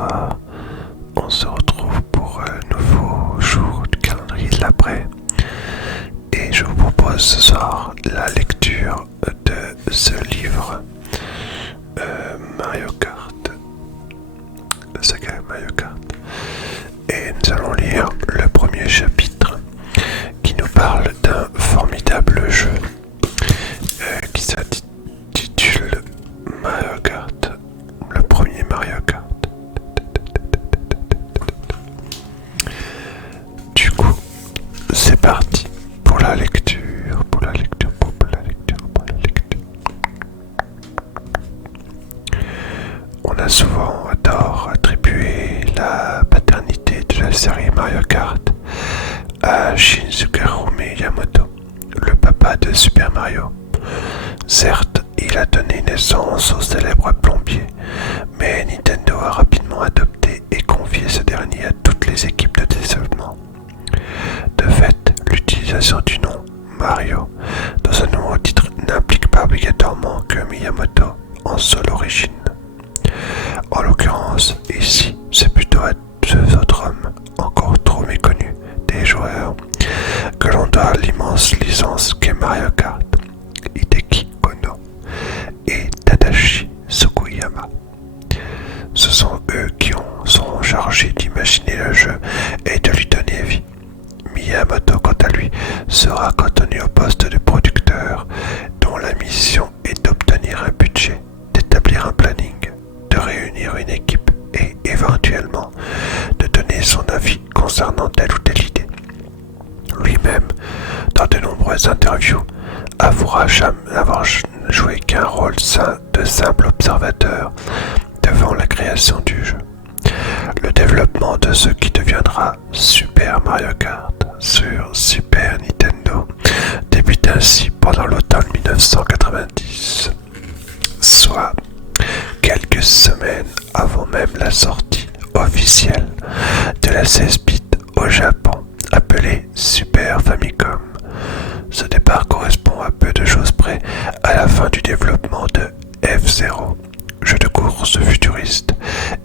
bonsoir. On se retrouve pour un nouveau jour du calendrier de l'après. Et je vous propose ce soir la lecture de ce livre Mario Kart, la saga Mario Kart. Et nous allons lire le premier chapitre qui nous parle d'un formidable jeu qui s'intitule Mario Kart, le premier Mario Kart. Du coup, c'est parti pour la lecture. On a souvent tort attribué la paternité de la série Mario Kart à Shigeru Miyamoto, le papa de Super Mario. Certes, il a donné naissance au célèbre plombier, mais Nintendo a rapidement adopté et confié ce dernier à toutes les équipes de développement. De fait, l'utilisation du nom Mario dans un nouveau titre n'implique pas obligatoirement que Miyamoto en soit l'origine. En l'occurrence, ici, c'est plutôt à deux autres hommes, encore trop méconnus des joueurs, que l'on doit l'immense licence qu'est Mario Kart, Hideki Kono et Tadashi Sugiyama. Ce sont eux qui sont chargés d'imaginer le jeu et de lui donner vie. Miyamoto, quant à lui, sera cantonné au poste de producteur, dont la mission est d'obtenir un budget, d'établir un planning, de réunir une équipe et, éventuellement, de donner son avis concernant telle ou telle idée. Lui-même, dans de nombreuses interviews, avouera jamais avoir joué qu'un rôle de simple observateur devant la création du jeu. Le développement de ce qui deviendra Super Mario Kart sur Super Nintendo débute ainsi pendant l'automne 1990, soit quelques semaines avant même la sortie officielle de la 16-bit au Japon, appelée Super Famicom. Ce départ correspond à peu de choses près à la fin du développement de F-Zero, jeu de course futuriste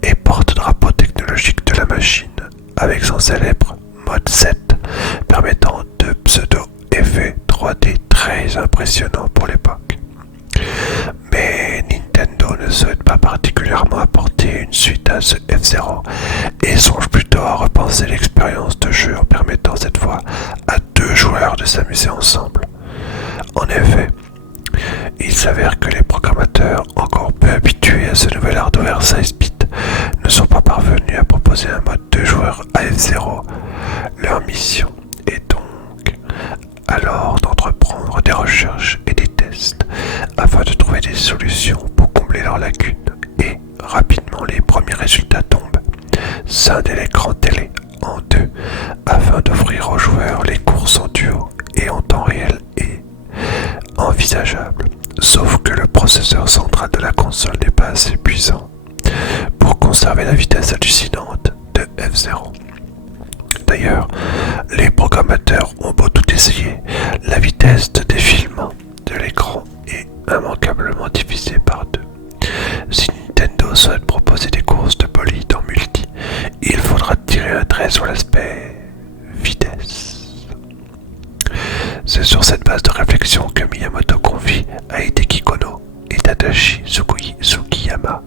et porte-drapeau technologique de la machine, avec son célèbre mode 7 permettant de pseudo-effets 3D très impressionnants pour l'époque. Mais Nintendo ne souhaite pas particulièrement apporter une suite à ce F-Zero et songe plutôt à repenser l'expérience de jeu en permettant cette fois à deux joueurs de s'amuser ensemble. En effet, il s'avère que les programmateurs, encore peu habitués à ce nouvel hardware 16-bit, ne sont pas parvenus à proposer un mode de joueur à F-Zero. Leur mission est donc alors d'entreprendre des recherches et des tests afin de trouver des solutions pour combler leurs lacunes. Et rapidement, les premiers résultats tombent. Scinder l'écran télé en deux afin d'offrir aux joueurs les courses en duo et en temps réel et envisageable, sauf que le processeur central de la console n'est pas assez puissant pour conserver la vitesse hallucinante de F-Zero. D'ailleurs, les programmateurs ont beau tout essayer, la vitesse de défilement de l'écran est immanquablement divisée par deux. Si Nintendo souhaite proposer des courses de bolide en multi, il faudra tirer un trait sur l'aspect vitesse. C'est sur cette base de réflexion que Miyamoto confie à Hideki Kono et Tadashi Sugiyama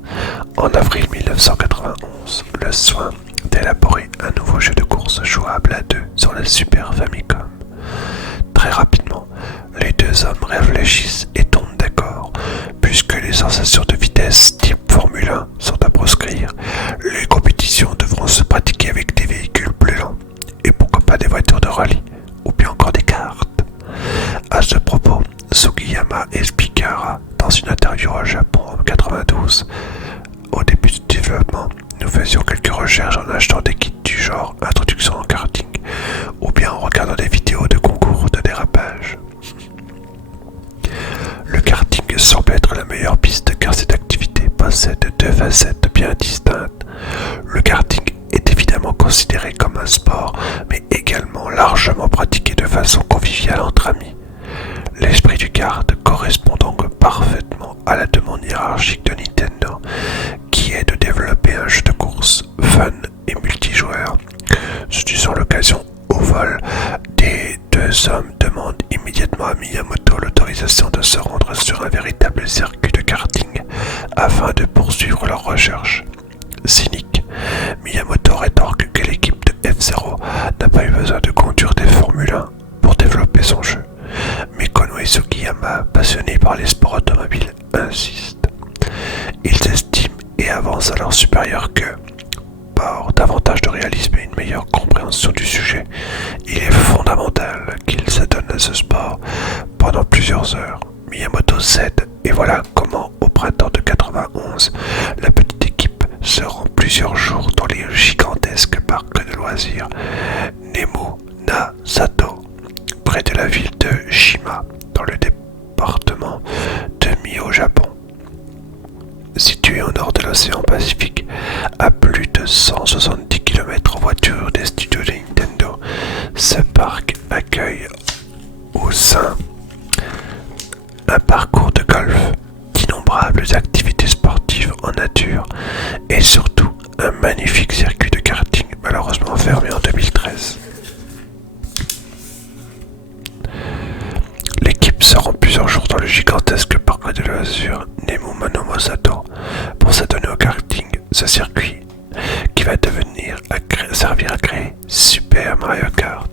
en avril 1991 le soin d'élaborer un nouveau jeu de course jouable à deux sur la Super Famicom. Très rapidement, les deux hommes réfléchissent et tombent d'accord, puisque les sensations de vitesse type Formule 1 sont à proscrire. Les compétitions devront se pratiquer avec des véhicules plus lents, et pourquoi pas des voitures de rallye, ou bien encore des karts. À ce propos, Sugiyama expliquera dans une interview au Japon en 92. Au début du développement, nous faisions quelques recherches en achetant des kits du genre introduction en karting, ou bien en regardant des vidéos de concours de dérapage. Le karting semble être la meilleure piste car cette activité possède deux facettes bien distinctes. Le karting est évidemment considéré comme un sport, mais également largement pratiqué de façon conviviale entre amis. L'esprit du kart correspond donc parfaitement à la demande hiérarchique de Nintendo, qui est de développer un jeu de course course fun et multijoueur. Se disant l'occasion au vol, des deux hommes demandent immédiatement à Miyamoto l'autorisation de se rendre sur un véritable circuit de karting afin de poursuivre leurs recherches. Cynique, Miyamoto rétorque que l'équipe de F-Zero n'a pas eu besoin de conduire des Formule 1 pour développer son jeu. Mais Kono et Sugiyama, passionnés par les sports automobiles, insistent. Ils estiment et avancent à leur supérieur que, par davantage de réalisme et une meilleure compréhension du sujet, il est fondamental qu'ils s'adonnent à ce sport pendant plusieurs heures. Miyamoto cède et voilà comment, au printemps de 91, la petite équipe se rend plusieurs jours dans les gigantesques parcs de loisirs Nemu Nasato, près de la ville de Shima, dans le département de Mie au Japon. Situé au nord de l'océan Pacifique, à plus de 170 km en voiture des studios de Nintendo, ce parc accueille au sein un parcours de golf, d'innombrables activités sportives en nature et surtout un magnifique circuit de karting malheureusement fermé en 2013. L'équipe se rend plusieurs jours dans le gigantesque parc de loisirs Nemu Nasato pour s'adonner au karting, ce circuit qui va servir à créer Super Mario Kart.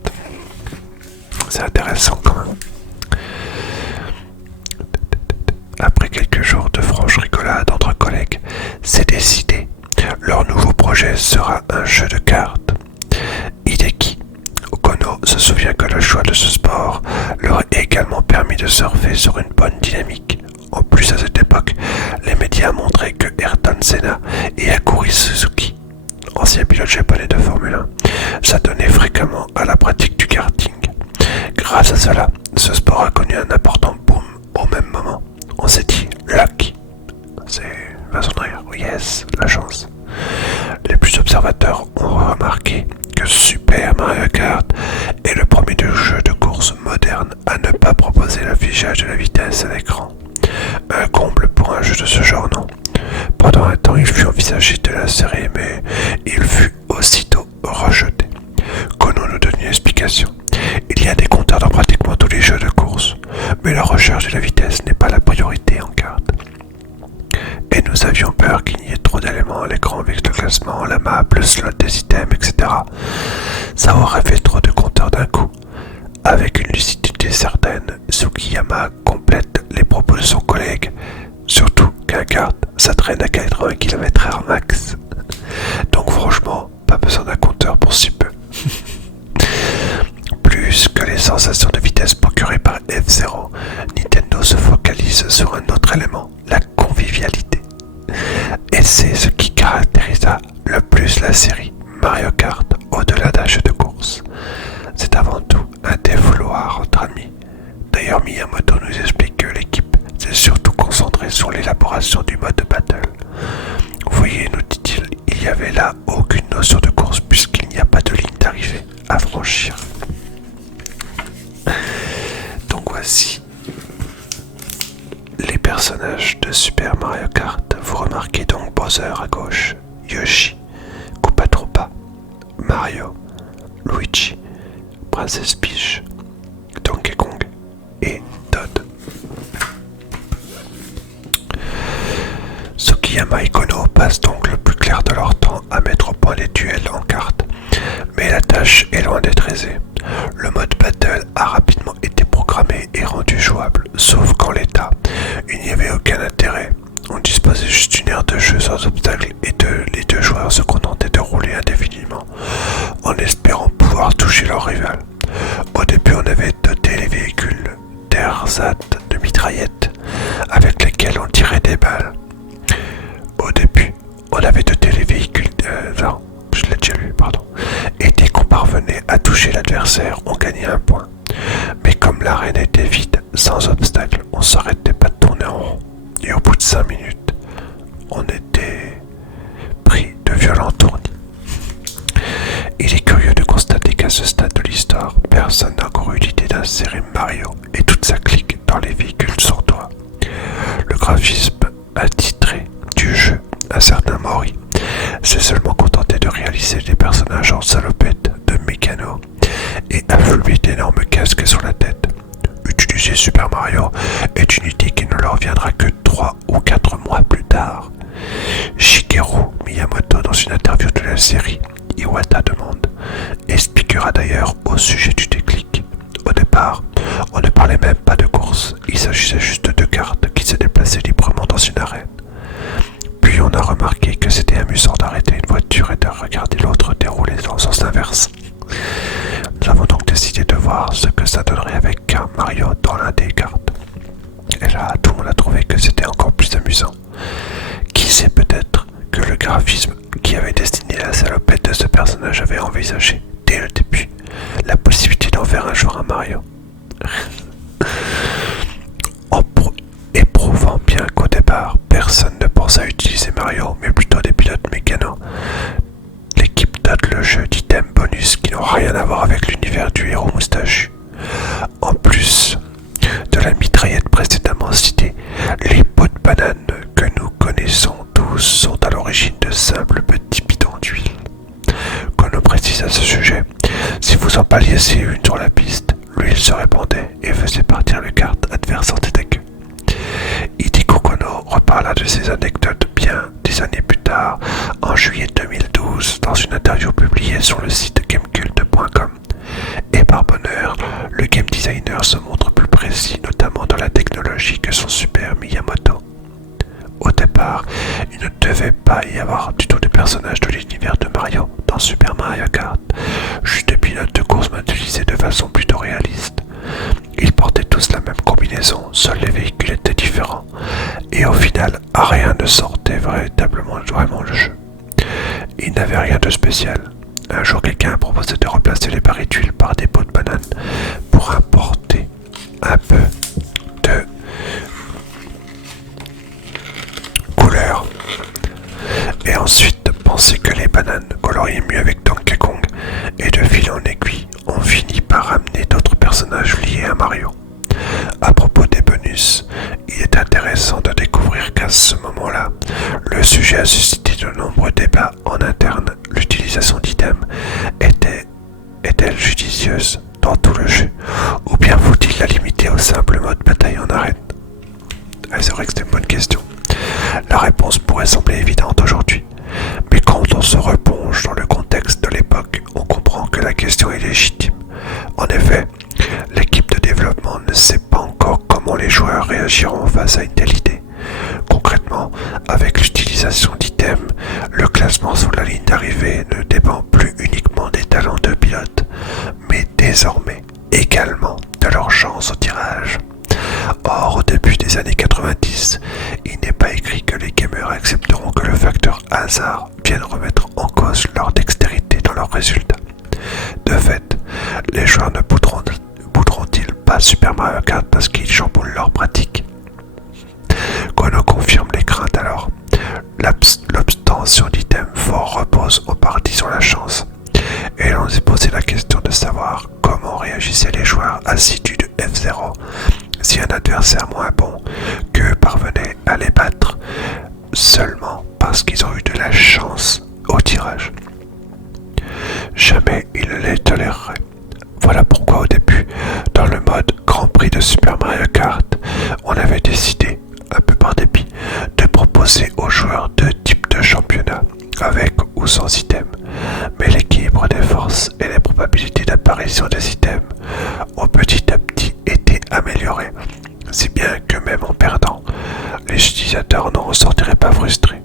C'est intéressant quand même. Après quelques jours de franche rigolade entre collègues, c'est décidé. Leur nouveau projet sera un jeu de cartes. Hideki Kono se souvient que le choix de ce sport leur a également permis de surfer sur une bonne dynamique. En plus, à cette époque, les médias montraient que Ayrton Senna et Akuri Suzuki, anciens pilotes japonais de Formule 1, s'adonnaient fréquemment à la pratique du karting. Grâce à cela, ce sport a connu un important boom au même moment. On s'est dit lucky. C'est façon de rire. Yes, la chance. Les plus observateurs ont remarqué que Super Mario Kart est le premier jeu de course moderne à ne pas proposer l'affichage de la vitesse à l'écran. Un comble pour un jeu de ce genre, non? Pendant un temps, il fut envisagé de l'insérer, mais il fut aussitôt rejeté. Kono nous donne une explication. Il y a des compteurs dans pratiquement tous les jeux de course, mais la recherche de la vitesse n'est pas la priorité en carte. Et nous avions peur qu'il y ait trop d'éléments à l'écran avec le classement, la map, le slot des items, etc. Ça aurait fait trop de compteurs d'un coup. Avec une lucidité certaine, Sugiyama complète les propos de son collègue, surtout qu'un kart, ça traîne à 80 km/h max. Donc franchement, pas besoin d'un compteur pour si peu. Plus que les sensations de vitesse procurées par F-Zero, Nintendo se focalise sur un autre élément, la convivialité. Et c'est ce qui caractérisa le plus la série Mario Kart au-delà d'un jeu de course. C'est avant tout un défouloir entre amis. D'ailleurs, Miyamoto nous explique que l'équipe s'est surtout concentrée sur l'élaboration du mode battle. Vous voyez, nous dit-il, il n'y avait là aucune notion de course puisqu'il n'y a pas de ligne d'arrivée à franchir. Donc voici les personnages de Super Mario Kart. Vous remarquez donc Bowser à gauche, Yoshi, Koopa Troopa, Mario, Luigi, Princess Peach, Donkey Kong et Todd. Sugiyama et Kono passent donc le plus clair de leur temps à mettre au point les duels en cartes. Mais la tâche est loin d'être aisée. Le mode battle a rapidement été programmé et rendu jouable, sauf qu'en l'état, il n'y avait aucun intérêt. On disposait juste d'une aire de jeu sans obstacle et les deux joueurs se contentaient de rouler indéfiniment, en espérant pouvoir toucher leur rival. Au début, on avait doté les véhicules d'ersatz de mitraillettes, avec lesquels on tirait des balles. Au début, on avait doté les véhicules non, je l'ai déjà lu, pardon. Et dès qu'on parvenait à toucher l'adversaire, on gagnait un point. Mais comme l'arène était vide, sans obstacle, on s'arrêtait pas de tourner en rond. Et au bout de 5 minutes, on était pris de violents tournis. Il est curieux de constater qu'à ce stade de l'histoire, personne n'a encore eu l'idée d'insérer Mario et toute sa clique dans les véhicules sur toit. Le graphisme attitré du jeu, un certain Mori, s'est seulement chez Super Mario est une idée qui ne leur viendra que 3 ou 4 mois plus tard. Shigeru Miyamoto, dans une interview de la série Iwata Demande, expliquera d'ailleurs au sujet du déclic. Au départ, on ne parlait même pas de course, il s'agissait juste de cartes qui se déplaçaient librement dans une arène. Puis on a remarqué que c'était amusant d'arrêter une voiture et de regarder l'autre dérouler dans le sens inverse. Nous avons donc décidé de voir ce que ça donnerait avec un Mario dans l'un des cartes. Et là, tout le monde a trouvé que c'était encore plus amusant. Qui sait, peut-être que le graphisme qui avait destiné la salopette de ce personnage avait envisagé, dès le début, la possibilité d'en faire un jour un Mario. En éprouvant bien qu'au départ, personne ne pense à utiliser Mario, mais plutôt des pilotes mécanos, l'équipe dote le jeu d'items bonus qui n'ont rien à voir avec l'univers du héros moustachu. En plus de la mitraillette précédemment citée, les pots de banane que nous connaissons tous sont à l'origine de simples petits bidons d'huile. Qu'on nous précise à ce sujet, si vous en paliez une sur la piste, l'huile se répandait et faisait partir le kart adverse en tête à queue. Hideko Kono reparla de ces anecdotes bien des années plus tard, en juillet 2012, dans une interview publiée sur le site gamecult.com. Et par bonheur, le game designer se montre plus précis, notamment dans la technologie que son super Miyamoto. Au départ, il ne devait pas y avoir du tout de personnages de l'univers de Mario dans Super Mario Kart, juste des pilotes de course modélisés de façon plutôt réaliste. Ils portaient tous la même combinaison, seuls les véhicules étaient différents, et au final, rien ne sortait véritablement le jeu. Il n'avait rien de spécial. Un jour, quelqu'un a proposé de remplacer les barils d'huile par des pots de banane pour apporter un peu de couleur. Et ensuite, penser que les bananes coloriaient mieux avec Donkey Kong, et de fil en aiguille, on finit par amener d'autres personnages liés à Mario. À propos des bonus, il est intéressant de découvrir qu'à ce moment-là, le sujet a suscité de nombreux débats en interne. L'utilisation d'items est-elle judicieuse dans tout le jeu, ou bien faut-il la limiter au simple mode bataille en arène? C'est vrai que c'est une bonne question. La réponse pourrait sembler évidente aujourd'hui, mais quand on se replonge dans le contexte de l'époque, on comprend que la question est légitime. En effet, l'équipe de développement ne sait pas encore comment les joueurs réagiront face à une telle idée. Concrètement, avec l'utilisation d'items, le classement sur la ligne d'arrivée ne dépend plus uniquement des talents de pilote, mais désormais également de leur chance au tirage. Or, au début des années 90, il n'est pas écrit que les gamers accepteront que le facteur hasard vienne remettre en cause leur dextérité dans leurs résultats. De fait, les joueurs ne boudront-ils pas Super Mario Kart parce qu'ils chamboulent leur pratique? Kono confirme les craintes alors. L'obtention d'items forts repose en partie sur la chance. Et l'on s'est posé la question de savoir comment réagissaient les joueurs assidus de F0 si un adversaire moins bon qu'eux parvenait à les battre seulement parce qu'ils ont eu de la chance au tirage. Jamais ils ne les toléreraient. Voilà pourquoi au début, dans le mode Grand Prix de Super Mario Kart, on avait décidé, un peu par dépit, de proposer aux joueurs deux types de championnats, avec ou sans items. Mais l'équilibre des forces et les probabilités d'apparition des items ont petit à petit été améliorées, si bien que même en perdant, les utilisateurs n'en ressortiraient pas frustrés.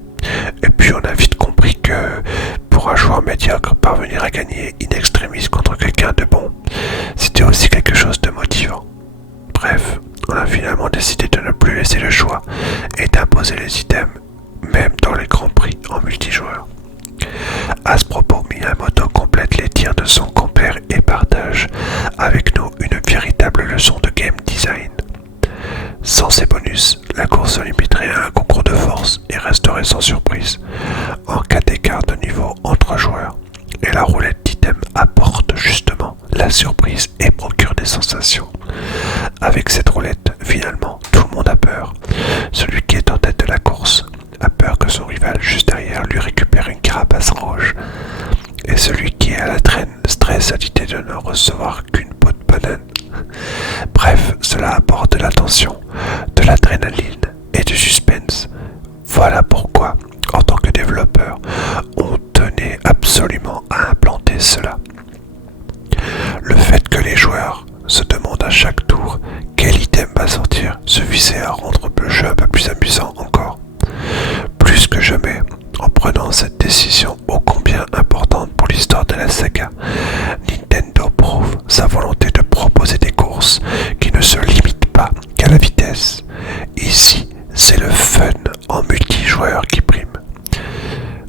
Et puis on a vite compris que pour un joueur médiocre, parvenir à gagner in extremis contre quelqu'un de bon, c'était aussi quelque chose de motivant. Bref, on a finalement décidé de ne plus laisser le choix et d'imposer les items, même dans les grands prix en multijoueur. À ce propos, Miyamoto complète les tirs de son compère et partage avec nous une véritable leçon de game design. Sans ces bonus, la course se limiterait à un concours de force et resterait sans surprise, en cas d'écart de niveau entre joueurs. Et la roulette d'item apporte justement la surprise et procure des sensations. Avec cette roulette, finalement, tout le monde a peur. Celui qui est en tête de la course a peur que son rival juste derrière lui récupère une carapace rouge. Et celui qui est à la traîne stresse à l'idée de ne recevoir qu'une peau de banane. Bref, cela apporte tension, de l'adrénaline et du suspense. Voilà pourquoi, en tant que développeur, on tenait absolument à implanter cela. Le fait que les joueurs se demandent à chaque tour quel item va sortir suffisait à rendre le jeu un peu plus amusant encore. Plus que jamais, en prenant cette décision ô combien importante pour l'histoire de la saga, Nintendo prouve sa volonté de proposer des courses qui ne se limitent pas qu'à la vitesse. Ici, c'est le fun en multijoueur qui prime.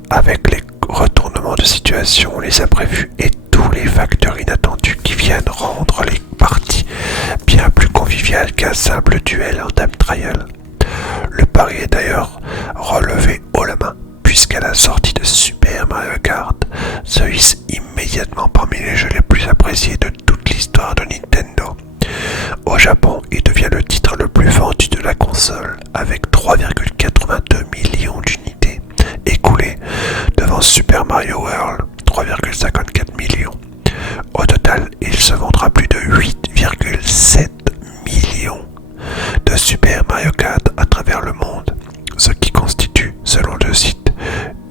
Avec les retournements de situation, les imprévus et tous les facteurs inattendus qui viennent rendre les parties bien plus conviviales qu'un simple duel en time trial. Le pari est d'ailleurs relevé haut la main, puisqu'à la sortie de Super Mario Kart se hisse immédiatement parmi les jeux les plus appréciés de toute l'histoire de Nintendo. Au Japon, il devient le titre le plus vendu de la console, avec 3,82 millions d'unités écoulées devant Super Mario World, 3,54 millions. Au total, il se vendra plus de 8,7 millions de Super Mario Kart à travers le monde, ce qui constitue, selon le site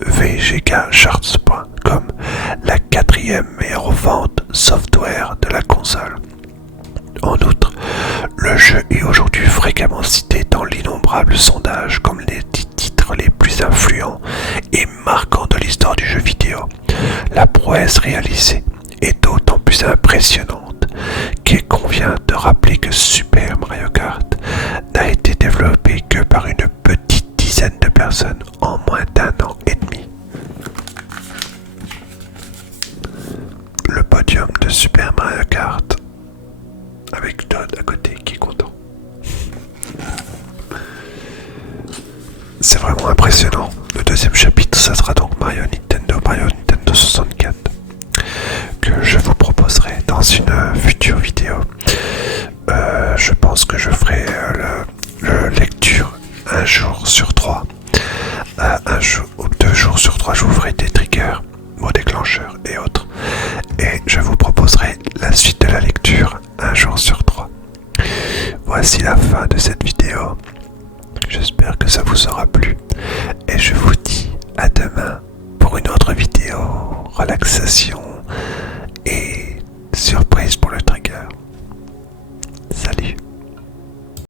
VGKcharts.com, la 4e meilleure vente software de la console. En outre, le jeu est aujourd'hui fréquemment cité dans l'innombrables sondages comme les titres les plus influents et marquants de l'histoire du jeu vidéo. La prouesse réalisée est d'autant plus impressionnante qu'il convient de rappeler que Super Mario Kart n'a été développé que par une petite dizaine de personnes en moins d'un an et demi. Le podium de Super Mario Kart avec Todd à côté qui est content. C'est vraiment impressionnant. Le deuxième chapitre, ça sera donc Mario Nintendo 64, que je vous proposerai dans une future vidéo. Je pense que je ferai la lecture un jour sur 3. Un jour ou 2 jours sur 3, je vous ferai des triggers, mots déclencheurs et autres. Et je vous proposerai la suite de la lecture un jour sur 3. Voici la fin de cette vidéo. J'espère que ça vous aura plu. Et je vous dis à demain pour une autre vidéo, relaxation et surprise pour le trigger. Salut!